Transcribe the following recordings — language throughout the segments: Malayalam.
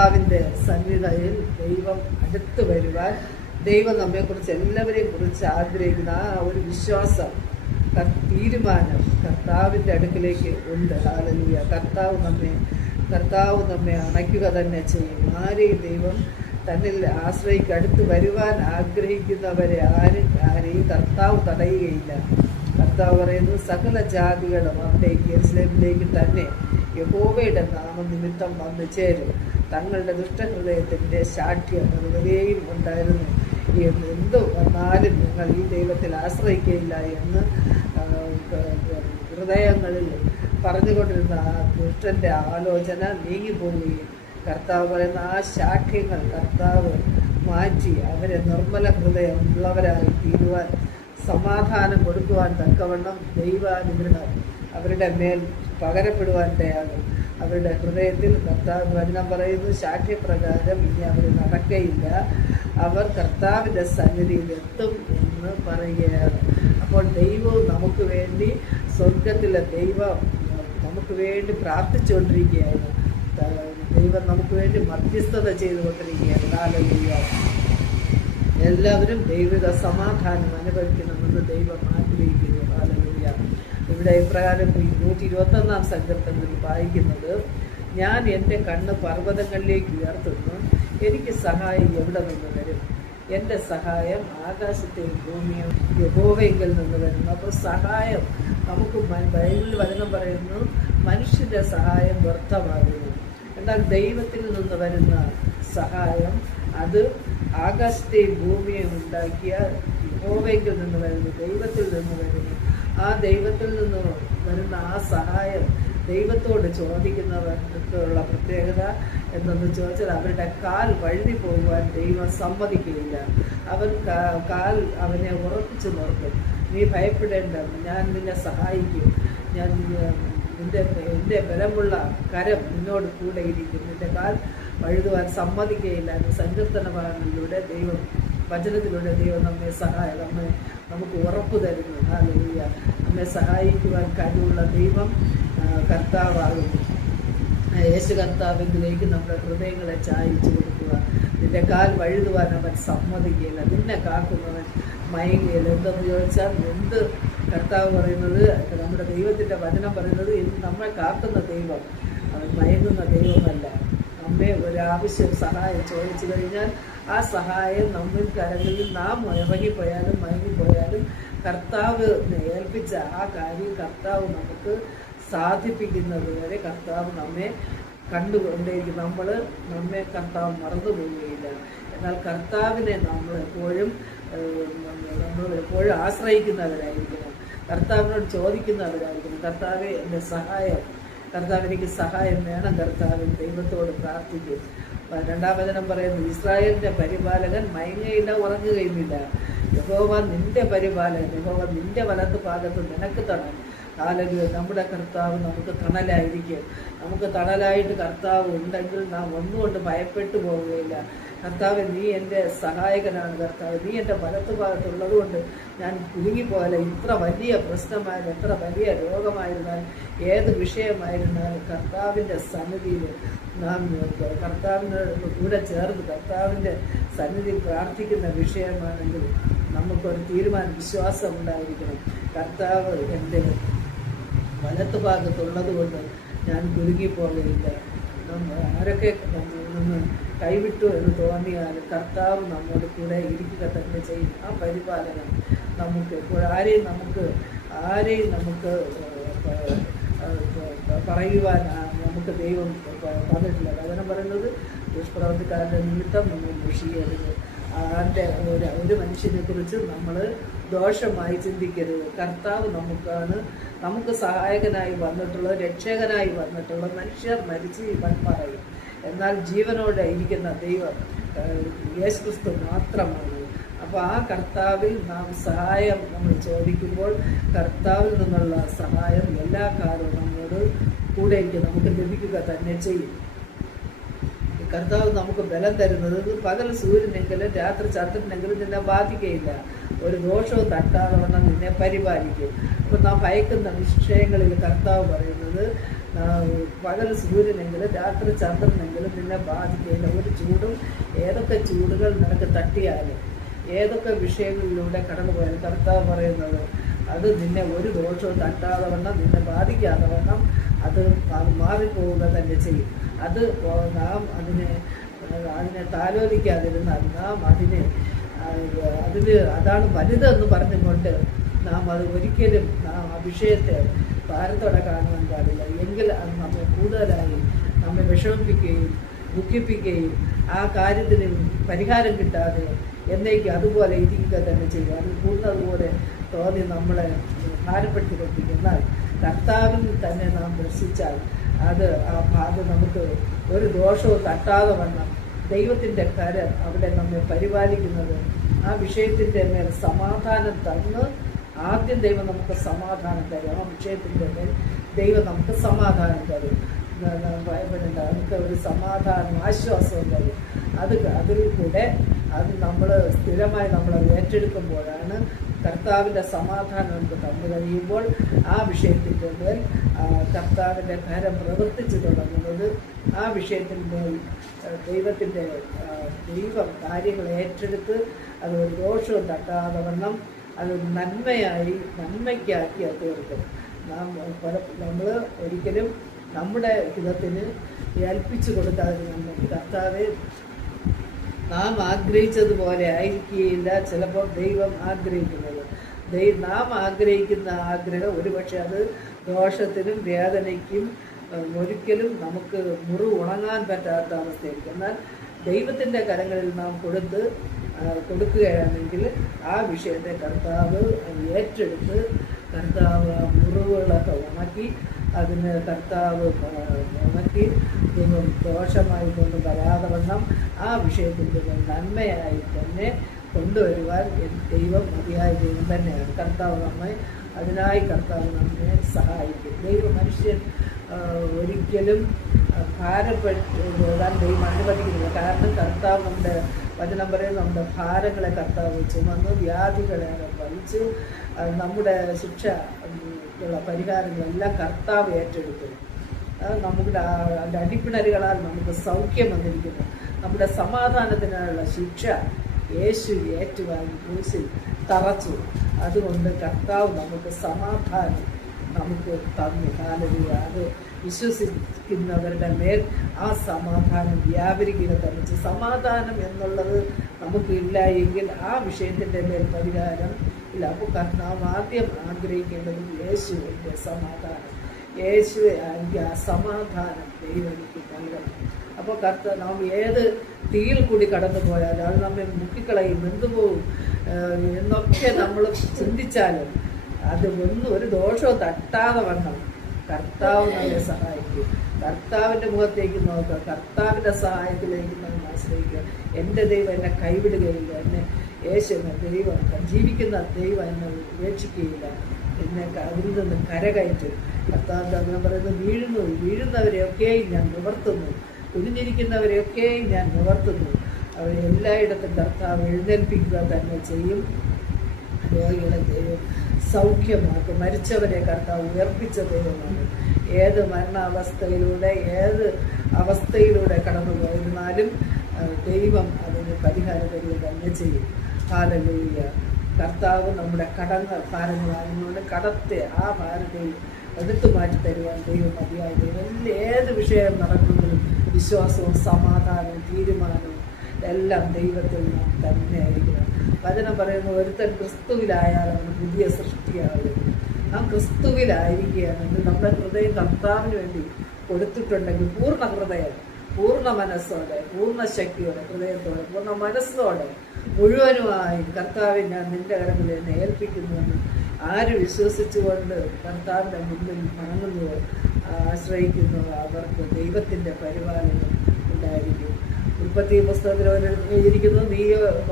കർത്താവിൻ്റെ സന്നിധിയിൽ ദൈവം അടുത്ത് വരുവാൻ ദൈവം നമ്മെക്കുറിച്ച് എല്ലാവരെയും കുറിച്ച് ആഗ്രഹിക്കുന്ന ആ ഒരു വിശ്വാസം, തീരുമാനം കർത്താവിൻ്റെ അടുക്കിലേക്ക് ഉണ്ട്. ഹല്ലേലൂയ. കർത്താവ് നമ്മെ അണയ്ക്കുക തന്നെ ചെയ്യും. ആരെയും ദൈവം തന്നിൽ ആശ്രയിക്ക് അടുത്ത് വരുവാൻ ആഗ്രഹിക്കുന്നവരെ ആരെയും കർത്താവ് തടയുകയില്ല. കർത്താവ് പറയുന്നു, സകല ജാതികളും അവിടേക്ക് യെരൂശലേമിലേക്ക് തന്നെ യഹോവയുടെ നാമനിമിത്തം വന്നു ചേരും. തങ്ങളുടെ ദുഷ്ടഹൃദയത്തിൻ്റെ ശാഠ്യം അതുവരെയും ഉണ്ടായിരുന്നു. എന്ത് വന്നാലും നിങ്ങൾ ഈ ദൈവത്തിൽ ആശ്രയിക്കുകയില്ല എന്ന് ഹൃദയങ്ങളിൽ പറഞ്ഞുകൊണ്ടിരുന്ന ആ ദുഷ്ടൻ്റെ ആലോചന നീങ്ങിപ്പോവുകയും കർത്താവ് പറയുന്ന ആ ശാഠ്യങ്ങൾ കർത്താവ് മാറ്റി അവരെ നിർമ്മല ഹൃദയം ഉള്ളവരായി തീരുവാൻ, സമാധാനം കൊടുക്കുവാൻ തക്കവണ്ണം ദൈവാനുഗ്രഹം അവരുടെ മേൽ പകരപ്പെടുവാൻ തയ്യാറും. അവരുടെ ഹൃദയത്തിൽ കർത്താവ് വചനം പറയുന്നു, ശാഠ്യപ്രകാരം ഇനി അവർ നടക്കയില്ല, അവർ കർത്താവിൻ്റെ സന്നിധിയിൽ എത്തും എന്ന് പറയുകയാണ്. അപ്പോൾ ദൈവവും നമുക്ക് വേണ്ടി, സ്വർഗത്തിലെ ദൈവം നമുക്ക് വേണ്ടി പ്രാർത്ഥിച്ചുകൊണ്ടിരിക്കുകയാണ്. ദൈവം നമുക്ക് വേണ്ടി മധ്യസ്ഥത ചെയ്തുകൊണ്ടിരിക്കുകയാണ്. ഹല്ലേലൂയ. എല്ലാവരും ദൈവിക സമാധാനം അനുഭവിക്കണമെന്ന് ദൈവം ആഗ്രഹിക്കുന്നു. ഹല്ലേലൂയ. ഇവിടെ ഇപ്രകാരം 121 സങ്കീർത്തനത്തിൽ വായിക്കുന്നത്, ഞാൻ എൻ്റെ കണ്ണ് പർവ്വതങ്ങളിലേക്ക് ഉയർത്തുന്നു, എനിക്ക് സഹായം എവിടെ നിന്ന് വരും? എൻ്റെ സഹായം ആകാശത്തെയും ഭൂമിയും യഹോവയിൽ നിന്ന് വരുന്നു. അപ്പോൾ സഹായം നമുക്ക് ബൈബിളിൽ വചനം പറയുന്നു, മനുഷ്യൻ്റെ സഹായം വ്യർത്ഥമാകുന്നു. എന്നാൽ ദൈവത്തിൽ നിന്ന് വരുന്ന സഹായം അത് ആകാശത്തെയും ഭൂമിയും ഉണ്ടാക്കിയ യഹോവയിൽ നിന്ന് വരുന്നു, ദൈവത്തിൽ നിന്ന് വരുന്നു. ആ ദൈവത്തിൽ നിന്ന് വരുന്ന ആ സഹായം ദൈവത്തോട് ചോദിക്കുന്നവർക്കുള്ള പ്രത്യേകത എന്തെന്ന് ചോദിച്ചാൽ, അവരുടെ കാൽ വഴുതി പോകുവാൻ ദൈവം സമ്മതിക്കുകയില്ല. കാൽ അവനെ ഉറപ്പിച്ചു നിർത്തും. നീ ഭയപ്പെടേണ്ട, ഞാൻ നിന്നെ സഹായിക്കും, ഞാൻ എൻ്റെ ബലമുള്ള കരം നിന്നോട് കൂടെ ഇരിക്കും, നിന്റെ കാൽ വഴുതുവാൻ സമ്മതിക്കുകയില്ല. സങ്കീർത്തനങ്ങളിലൂടെ ദൈവം, വചനത്തിലൂടെ ദൈവം നമുക്ക് ഉറപ്പ് തരുന്നു. ഹല്ലേലൂയ. നമ്മെ സഹായിക്കുവാൻ കഴിവുള്ള ദൈവം കർത്താവാകുന്നു. യേശു കർത്താവിലേക്ക് നമ്മുടെ ഹൃദയങ്ങളെ ചായച്ചു കൊടുക്കുക. നിന്റെ കാൽ വഴുതുവാൻ അവൻ സമ്മതിക്കുകയില്ല, നിന്നെ കാക്കുന്നവൻ മയങ്ങയില്ല. എന്തെന്ന് ചോദിച്ചാൽ, എന്ത് കർത്താവ് പറയുന്നത്, നമ്മുടെ ദൈവത്തിൻ്റെ വചനം പറയുന്നത്, നമ്മെ കാക്കുന്ന ദൈവം അവൻ മയങ്ങുന്ന ദൈവമല്ല. നമ്മെ ഒരാവശ്യം സഹായം ചോദിച്ചു കഴിഞ്ഞാൽ ആ സഹായം നമ്മൾ കരങ്ങളിൽ നാം ഇറങ്ങിപ്പോയാലും മയങ്ങിപ്പോയാലും കർത്താവ് ഏൽപ്പിച്ച ആ കാര്യം കർത്താവ് നമുക്ക് സാധിപ്പിക്കുന്നത് വരെ കർത്താവ് നമ്മെ കണ്ടുകൊണ്ടേയിരിക്കും. നമ്മെ കർത്താവ് മറന്നു പോവുകയില്ല. എന്നാൽ കർത്താവിനെ നമ്മളെപ്പോഴും ആശ്രയിക്കുന്നവരായിരിക്കണം, കർത്താവിനോട് ചോദിക്കുന്നവരായിരിക്കണം. കർത്താവെ എൻ്റെ സഹായം, കർത്താവ് എനിക്ക് സഹായം വേണം, കർത്താവിൻ ദൈവത്തോട് പ്രാർത്ഥിക്കും. 2-ാം വചനം പറയുന്നു, ഇസ്രായേലിൻ്റെ പരിപാലകൻ മയങ്ങയില്ല, ഉറങ്ങുകയുമില്ല. യഹോവ നിന്റെ പരിപാലകൻ, യഹോവ നിന്റെ വലത്ത് ഭാഗത്ത് നിനക്ക് തണൽ. ഹല്ലേലൂയ. നമ്മുടെ കർത്താവ് നമുക്ക് തണലായിരിക്കും. നമുക്ക് തണലായിട്ട് കർത്താവ് ഉണ്ടെങ്കിൽ നാം ഒന്നുകൊണ്ട് ഭയപ്പെട്ടു പോവുകയില്ല. കർത്താവ്, നീ എൻ്റെ സഹായകനാണ്. കർത്താവ്, നീ എൻ്റെ വലത്ത് ഭാഗത്തുള്ളത് കൊണ്ട് ഞാൻ കുലുങ്ങിപ്പോയാൽ, ഇത്ര വലിയ പ്രശ്നമായാലും, എത്ര വലിയ രോഗമായിരുന്നാലും, ഏത് വിഷയമായിരുന്നാലും കർത്താവിൻ്റെ സന്നിധിയിൽ നാം കർത്താവിനോട് കൂടെ ചേർന്ന് കർത്താവിൻ്റെ സന്നിധിയിൽ പ്രാർത്ഥിക്കുന്ന വിഷയമാണെങ്കിൽ നമുക്കൊരു തീരുമാനം, വിശ്വാസം ഉണ്ടായിരിക്കണം. കർത്താവ് എൻ്റെ വലത്ത് ഭാഗത്തുള്ളത് കൊണ്ട് ഞാൻ കുലുങ്ങിപ്പോകയില്ല. ആരൊക്കെ നമ്മൾ കൈവിട്ടു എന്ന് തോന്നിയാലും കർത്താവ് നമ്മോട് കൂടെ ഇരിക്കുക തന്നെ ചെയ്യും. ആ പരിപാലനം നമുക്ക് ആരെയും നമുക്ക് പറയുവാൻ നമുക്ക് ദൈവം പറഞ്ഞിട്ടില്ല. വചനം പറയുന്നത്, ദുഷ്പ്രവർത്തിക്കാരുടെ നിമിത്തം നമ്മൾ മുഷിയരുത്. ഒരു മനുഷ്യനെ കുറിച്ച് നമ്മൾ ദോഷമായി ചിന്തിക്കരുത്. കർത്താവ് നമുക്ക് സഹായകനായി വന്നിട്ടുള്ളത്, രക്ഷകനായി വന്നിട്ടുള്ളത്. മനുഷ്യർ മരിച്ച് ഇവൻ പറയും, എന്നാൽ ജീവനോടെ ഇരിക്കുന്ന ദൈവം യേശുക്രിസ്തു മാത്രമാണ്. അപ്പോൾ ആ കർത്താവിൽ നാം സഹായം നമ്മൾ ചോദിക്കുമ്പോൾ കർത്താവിൽ നിന്നുള്ള സഹായം എല്ലാ കാലവും നമ്മോട് കൂടെ ഇരിക്കും, നമുക്ക് ലഭിക്കുക തന്നെ ചെയ്യും. കർത്താവ് നമുക്ക് ബലം തരുന്നത് പകൽ സൂര്യനെങ്കിലും രാത്രി ചന്ദ്രനെങ്കിലും നിന്നെ ബാധിക്കുകയില്ല. ഒരു ദോഷവും തട്ടാതെ വണ്ണം നിന്നെ പരിപാലിക്കും. അപ്പോൾ നാം ഭയക്കുന്ന വിഷയങ്ങളിൽ കർത്താവ് പറയുന്നത്, പകൽ സൂര്യനെങ്കിലും രാത്രി ചന്ദ്രനെങ്കിലും നിന്നെ ബാധിക്കില്ല. ഒരു ചൂടും ഏതൊക്കെ ചൂടുകൾ നിനക്ക് തട്ടിയാലും ഏതൊക്കെ വിഷയങ്ങളിലൂടെ കടന്നു പോയാലും കർത്താവ് പറയുന്നത് അത് നിന്നെ ഒരു ദോഷവും തട്ടാതെ വണ്ണം, നിന്നെ ബാധിക്കാതെ വണ്ണം അത് മാറിപ്പോവുക തന്നെ ചെയ്യും. അത് നാം അതിനെ താലോലിക്കാതിരുന്നാൽ നാം അതാണ് വലുതെന്ന് പറഞ്ഞുകൊണ്ട് നാം അത് ഒരിക്കലും നാം ആ വിഷയത്തെ ഭാരത്തോടെ കാണുവാൻ പാടില്ല. എങ്കിൽ അത് നമ്മെ കൂടുതലായി നമ്മെ വിഷമിപ്പിക്കുകയും ദുഃഖിപ്പിക്കുകയും ആ കാര്യത്തിന് പരിഹാരം കിട്ടാതെ എന്നേക്കും അതുപോലെ ഇരിക്കുക തന്നെ ചെയ്യും. അത് കൂടുന്നതുപോലെ തോന്നി നമ്മളെ ഭാരപ്പെടുത്തിക്കൊണ്ടിരിക്കും. എന്നാൽ കർത്താവിൽ തന്നെ നാം ദർശിച്ചാൽ അത് നമുക്ക് ഒരു ദോഷവും തട്ടാതെ വണ്ണം ദൈവത്തിൻ്റെ കരം അവിടെ നമ്മെ പരിപാലിക്കുന്നത്. ആ വിഷയത്തിൻ്റെ മേൽ സമാധാനം തന്ന് ആദ്യം ദൈവം നമുക്ക് സമാധാനം തരും. ആ വിഷയത്തിൻ്റെ മേൽ ദൈവം നമുക്ക് സമാധാനം തരും. ഭയപ്പെടേണ്ട, നമുക്ക് ഒരു സമാധാനം ആശ്വാസവും തരും. അതിൽ കൂടെ അത് നമ്മൾ സ്ഥിരമായി നമ്മളത് ഏറ്റെടുക്കുമ്പോഴാണ് കർത്താവിൻ്റെ സമാധാനം നമുക്ക് തന്നു കഴിയുമ്പോൾ ആ വിഷയത്തിൻ്റെ മേൽ കർത്താവിൻ്റെ കരം പ്രവർത്തിച്ചു തുടങ്ങുന്നത്. ആ വിഷയത്തിൻ്റെ മേൽ ദൈവം കാര്യങ്ങൾ ഏറ്റെടുത്ത് അത് ഒരു ദോഷവും തട്ടാതെ വണ്ണം അത് നന്മയ്ക്കാക്കി അത് തീർക്കും. നമ്മൾ ഒരിക്കലും നമ്മുടെ ഹിതത്തിന് ഏൽപ്പിച്ചു കൊടുക്കാതെ കർത്താവെ നാം ആഗ്രഹിച്ചതുപോലെ ആയിരിക്കുകയില്ല ചിലപ്പോൾ ദൈവം ആഗ്രഹിക്കുന്നത്. നാം ആഗ്രഹിക്കുന്ന ആഗ്രഹം ഒരുപക്ഷെ അത് ദോഷത്തിനും വേദനയ്ക്കും ഒരിക്കലും നമുക്ക് മുറിവ് ഉണങ്ങാൻ പറ്റാത്ത അവസ്ഥയായിരിക്കും. എന്നാൽ ദൈവത്തിൻ്റെ കരങ്ങളിൽ നാം കൊടുക്കുകയാണെങ്കിൽ ആ വിഷയത്തെ കർത്താവ് ഏറ്റെടുത്ത് കർത്താവ് മുറിവുകളൊക്കെ ഉണക്കി അതിന് കർത്താവ് ഉണക്കി ദോഷമായി കൊണ്ട് വരാതെ വണ്ണം ആ വിഷയത്തിൻ്റെ നന്മയായി തന്നെ കൊണ്ടുവരുവാൻ ദൈവം മതിയായ ദൈവം തന്നെയാണ്. കർത്താവ് കർത്താവ് നമ്മെ സഹായിക്കും. മനുഷ്യൻ ഒരിക്കലും ഭാരപ്പെടാൻ ദൈവം അനുവദിക്കുന്നില്ല. കാരണം കർത്താവ് നമ്മുടെ വചനം പറയും നമ്മുടെ ഭാരങ്ങളെ കർത്താവ് ചുമന്നു, വ്യാധികളെ വഹിച്ചു, നമ്മുടെ ശിക്ഷ ഉള്ള പരിഹാരങ്ങളെല്ലാം കർത്താവ് ഏറ്റെടുത്തു. നമ്മുടെ അടിപ്പിണരുകളാൽ നമുക്ക് സൗഖ്യം വന്നിരിക്കുന്നു. നമ്മുടെ സമാധാനത്തിനുള്ള ശിക്ഷ യേശു ഏറ്റുവാങ്ങി ക്രൂശിൽ തറച്ചു. അതുകൊണ്ട് കർത്താവ് നമുക്ക് സമാധാനം നമുക്ക് തന്നു. ഹല്ലേലൂയ. അത് വിശ്വസിക്കുന്നവരുടെ മേൽ ആ സമാധാനം വ്യാപരിക്കുക തന്നെ. സമാധാനം എന്നുള്ളത് നമുക്കില്ല എങ്കിൽ ആ വിഷയത്തിൻ്റെ മേൽ പരിഹാരം ഇല്ല. അപ്പോൾ നാം ആദ്യം ആഗ്രഹിക്കേണ്ടത് യേശുവിൻ്റെ സമാധാനം. യേശുവെ എനിക്ക് ആ സമാധാനം ദൈവം എനിക്ക് നൽകണം. അപ്പോൾ നാം ഏത് തീയിൽ കൂടി കടന്നു പോയാലും അത് നമ്മെ മുക്കിക്കളയും, വെന്തുപോകും എന്നൊക്കെ നമ്മൾ ചിന്തിച്ചാലും അത് ഒരു ദോഷവും തട്ടാതെ വണ്ണം കർത്താവ് നമ്മെ സഹായിക്കും. കർത്താവിൻ്റെ മുഖത്തേക്ക് നോക്കുക, കർത്താവിൻ്റെ സഹായത്തിലേക്ക് നമ്മൾ ആശ്രയിക്കുക. എൻ്റെ ദൈവം എന്നെ കൈവിടുകയില്ല, എന്നെ യേശു എന്ന ദൈവം ജീവിക്കുന്ന ദൈവം എന്നെ ഉപേക്ഷിക്കുകയില്ല, എന്നെ അതിൽ നിന്ന് കരകയറ്റും. കർത്താവിൻ്റെ അദ്ദേഹം പറയുന്നത് വീഴുന്നവരെയൊക്കെയും ഞാൻ നിവർത്തുന്നു, കുനിഞ്ഞിരിക്കുന്നവരെയൊക്കെയും ഞാൻ നിവർത്തുന്നു. അവരെ എല്ലായിടത്തും കർത്താവ് എഴുന്നേൽപ്പിക്കുക തന്നെ ചെയ്യും. രോഗികളെ ദൈവം സൗഖ്യമാക്കും. മരിച്ചവരെ കർത്താവ് ഉയർപ്പിച്ച ദൈവമാണ്. ഏത് മരണാവസ്ഥയിലൂടെ ഏത് അവസ്ഥയിലൂടെ കടന്നു പോയിരുന്നാലും ദൈവം അതിന് പരിഹാരം തരിക തന്നെ ചെയ്യും. ഹല്ലേലൂയ. കർത്താവ് നമ്മുടെ ഭാരങ്ങളാകുന്നതുകൊണ്ട് കടത്തെ ആ ഭാരത്തെയും എടുത്തു മാറ്റി തരുവാൻ ദൈവം മതിയായ ദൈവം. ഏത് വിഷയം നടക്കുന്നതിലും വിശ്വാസവും സമാധാനവും തീരുമാനവും എല്ലാം ദൈവത്തിൽ നാം തന്നെയായിരിക്കണം. വചനം പറയുന്നത് ഒരുത്തൻ ക്രിസ്തുവിലായാൽ അവന് പുതിയ സൃഷ്ടിയാകും. നാം ക്രിസ്തുവിലായിരിക്കുകയാണെങ്കിൽ നമ്മുടെ ഹൃദയം കർത്താവിന് വേണ്ടി കൊടുത്തിട്ടുണ്ടെങ്കിൽ പൂർണ്ണ ഹൃദയം, പൂർണ്ണ മനസ്സോടെ, പൂർണ്ണ ശക്തിയോടെ, ഹൃദയത്തോടെ, പൂർണ്ണ മനസ്സോടെ മുഴുവനുമായി കർത്താവിനെ ഞാൻ നിന്റെ കരങ്ങളിൽ എന്നെ ഏൽപ്പിക്കുന്നുവെന്ന് ആര് വിശ്വസിച്ചുകൊണ്ട് കർത്താവിൻ്റെ മുന്നിൽ വണങ്ങുന്നുവോ, ആശ്രയിക്കുന്നുവോ അവർക്ക് ദൈവത്തിൻ്റെ പരിപാലനം ഉണ്ടായിരിക്കും. ഉൽപ്പത്തി പുസ്തകത്തിൽ എഴുതിയിരിക്കുന്നു,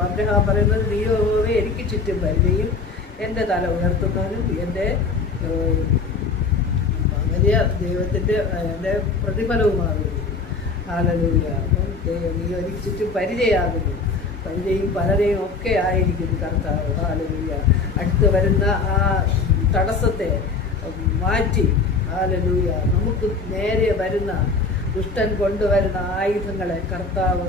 അബ്രഹാം പറയുന്നത്, നീയോ എനിക്ക് ചുറ്റും വരികയും എൻ്റെ തല ഉയർത്തുന്നവനും എൻ്റെ വലിയ ദൈവത്തിൻ്റെ എൻ്റെ പ്രതിഫലവുമാകുന്നു. ഹല്ലേലൂയ. അപ്പം നീ എനിക്ക് ചുറ്റും പരിചയമാകുന്നു, പരിചയം പലരെയും ഒക്കെ ആയിരിക്കും കർത്താവ്. ഹല്ലേലൂയ. അടുത്ത് വരുന്ന ആ തടസ്സത്തെ മാറ്റി ഹല്ലേലൂയ. നമുക്ക് നേരെ വരുന്ന ദുഷ്ടൻ കൊണ്ടുവരുന്ന ആയുധങ്ങളെ കർത്താവ്